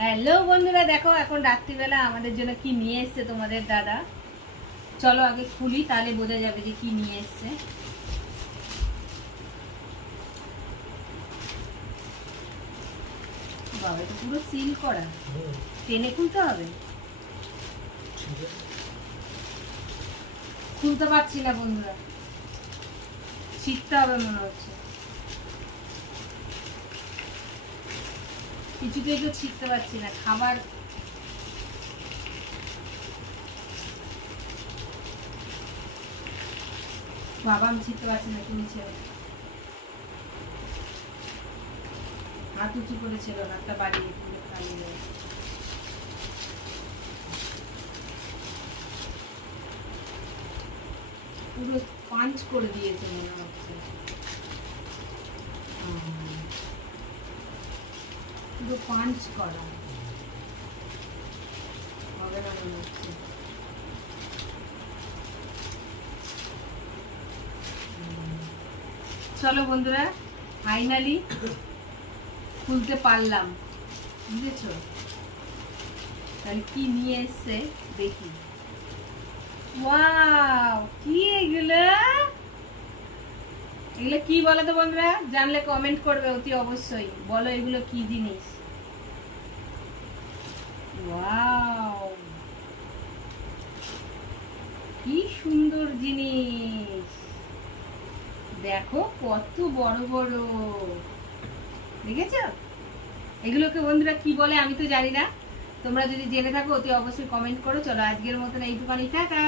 Hello বন্ধুরা, দেখো এখন রাত্রিবেলা আমাদের জন্য কি নিয়ে এসছে তোমাদের দাদা? চলো আগে খুলি, তাহলে বোঝা যাবে যে কি নিয়ে এসছে। বাবা, এটা পুরো সিল করা। টেনে খুলতে হবে? খুলতে পারছি না বন্ধুরা। শিখতে হবে মনে হচ্ছে। কিছুতেই তো শিখতে পারছি না, খাবার বাবা আমি শিখতে পারছি না, তুমি ছেড়ে হাত উঁচু করেছিল হাতটা বাড়িয়ে তুলে খাইয়ে পুরো পাঞ্চ করে দিয়েছে মনে হচ্ছে। পুরো পাঞ্চ করা। চলো বন্ধুরা ফাইনালি খুলতে পারলাম। বুঝেছ? তাহলে কি নিয়ে এসছে? দেখি। ওয়াও কি এগুলো? এগুলো কি বলো তো বন্ধুরা? জানলে কমেন্ট করবে অতি অবশ্যই। বলো এগুলো কি জিনিস? কি সুন্দর জিনিস! দেখো কত বড় বড়। দেখেছ? এগুলোকে বন্ধুরা কি বলে আমি তো জানি না। তোমরা যদি জেনে থাকো অতি অবশ্যই কমেন্ট করো। চলো আজকের মতন এইটুখানি, টাটা!